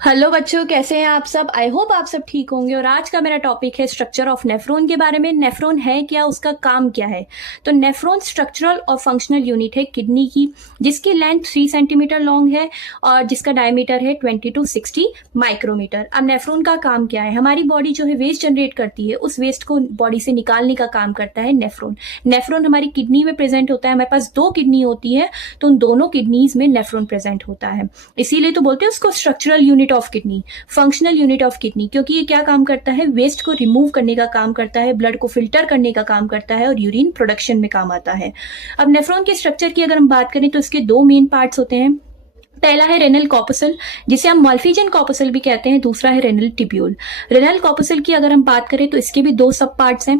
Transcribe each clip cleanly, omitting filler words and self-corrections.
Hello बच्चों, कैसे हैं आप सब। आई होप आप सब ठीक होंगे। और आज का मेरा टॉपिक है स्ट्रक्चर ऑफ नेफ्रॉन के बारे में। नेफ्रॉन है क्या, उसका काम क्या है। तो नेफ्रॉन स्ट्रक्चरल और फंक्शनल यूनिट है किडनी की, जिसकी लेंथ 3 सेंटीमीटर लॉन्ग है और जिसका डायमीटर है 20 to 60 माइक्रोमीटर। अब नेफ्रॉन का काम क्या है। हमारी बॉडी जो है वेस्ट जनरेट करती है, उस वेस्ट को बॉडी से निकालने का काम करता है नेफ्रॉन। नेफ्रॉन हमारी किडनी में प्रेजेंट होता है। हमारे पास 2 किडनी होती है, तो उन दोनों किडनीज में नेफ्रॉन प्रेजेंट होता है। इसीलिए तो बोलते हैं उसको structural unit of kidney, functional unit of kidney, क्योंकि ये क्या काम करता है, वेस्ट को रिमूव करने का काम करता है, ब्लड को फिल्टर करने का काम करता है और यूरिन प्रोडक्शन में काम आता है। अब नेफ्रॉन के स्ट्रक्चर की अगर हम बात करें तो इसके 2 मेन पार्ट्स होते हैं। पहला है रेनल कॉर्पसल, जिसे हम मल्फिजन कॉर्पसल भी कहते हैं। दूसरा है रेनल टिब्यूल। रेनल कॉर्पसल की अगर हम बात करें तो इसके भी 2 सब पार्ट्स हैं।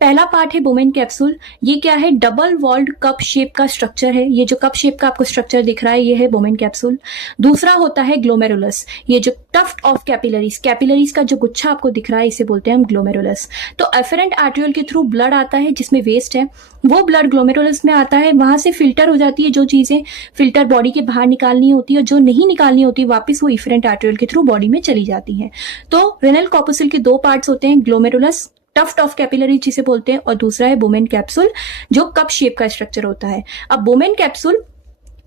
पहला पार्ट है बोमेन कैप्सूल। ये क्या है, डबल वॉल्ड कप शेप का स्ट्रक्चर है। ये जो कप शेप का आपको स्ट्रक्चर दिख रहा है, ये है बोमेन कैप्सूल। दूसरा होता है ग्लोमेरुलस। ये जो टफ्ट ऑफ कैपिलरीज, कैपिलरीज का जो गुच्छा आपको दिख रहा है, इसे बोलते हैं हम ग्लोमेरुलस। तो एफरेंट आर्ट्रियोल के थ्रू ब्लड आता है जिसमें वेस्ट है, वो ब्लड ग्लोमेरुलस में आता है। वहां से फिल्टर हो जाती है जो चीजें फिल्टर बॉडी के बाहर निकालनी होती है, और जो नहीं निकालनी होती वापस वो इफरेंट आर्ट्रियोल के थ्रू बॉडी में चली जाती है। तो रेनल कॉर्पसल के 2 पार्ट्स होते हैं, ग्लोमेरुलस, टफ्ट ऑफ कैपिलरी जिसे बोलते हैं, और दूसरा है बोमेन कैप्सूल जो कप शेप का स्ट्रक्चर होता है। अब बोमेन कैप्सूल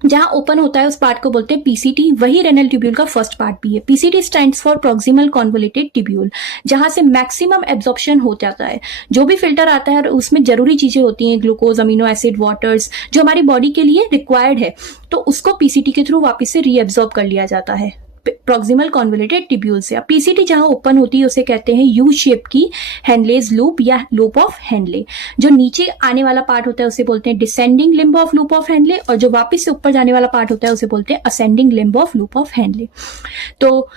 जहां ओपन होता है उस पार्ट को बोलते हैं पीसीटी। वही रेनल ट्यूब्यूल का फर्स्ट पार्ट भी है। PCT stands for proximal convoluted tubule, जहां से मैक्सिमम एब्जॉर्प्शन हो जाता है। जो भी फिल्टर आता है उसमें जरूरी चीजें होती हैं, ग्लूकोज, अमीनो एसिड, वाटर्स, जो हमारी बॉडी के लिए रिक्वायर्ड है, तो उसको पीसीटी के थ्रू वापस से रीएब्जॉर्ब कर लिया जाता है प्रोक्सिमल कॉन्वोल्यूटेड ट्यूब्यूल से। अब पीसीटी जहां ओपन होती है उसे कहते हैं यू शेप की हेनलेज लूप या लूप ऑफ हेनले। जो नीचे आने वाला पार्ट होता है उसे बोलते हैं descending limb of loop of Henle, और जो वापस से ऊपर जाने वाला पार्ट होता है उसे बोलते हैं ascending limb of loop of Henle. तो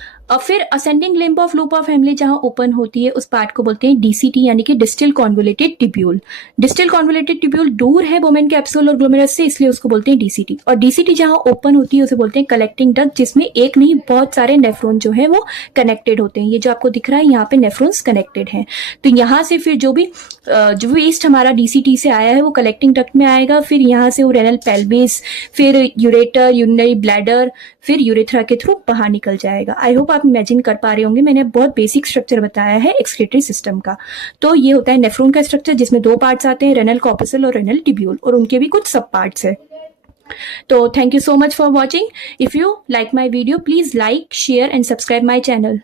फिर ascending limb of loop of Henle जहां ओपन होती है उस पार्ट को बोलते हैं डीसीटी, यानी कि distal convoluted tubule. Distal convoluted tubule दूर है बोमेन कैप्सूल और ग्लोमेरुलस से, इसलिए उसको बोलते हैं डीसीटी। और डीसीटी जहां ओपन होती है उसे बोलते हैं कलेक्टिंग डक्ट, जिसमें एक नहीं बहुत सारे नेफ्रॉन जो है वो कनेक्टेड होते हैं। ये जो आपको दिख रहा है यहाँ पे नेफ्रॉन्स कनेक्टेड हैं। तो यहाँ से फिर जो वेस्ट हमारा डीसीटी से आया है वो कलेक्टिंग डक्ट में आएगा, फिर यहाँ से वो रेनल पेल्विस, फिर यूरेटर, यूरिनरी ब्लैडर, फिर यूरेथ्रा के थ्रू बाहर निकल जाएगा। आई होप आप इमेजिन कर पा रहे होंगे, मैंने बहुत बेसिक स्ट्रक्चर बताया है एक्सक्रीटरी सिस्टम का। तो ये होता है नेफ्रॉन का स्ट्रक्चर, जिसमें 2 पार्ट्स आते हैं, रेनल कॉर्पसल और रेनल टिब्यूल, और उनके भी कुछ सब पार्ट्स है। तो thank you so much for watching. If you like my video, please like, share and subscribe my channel.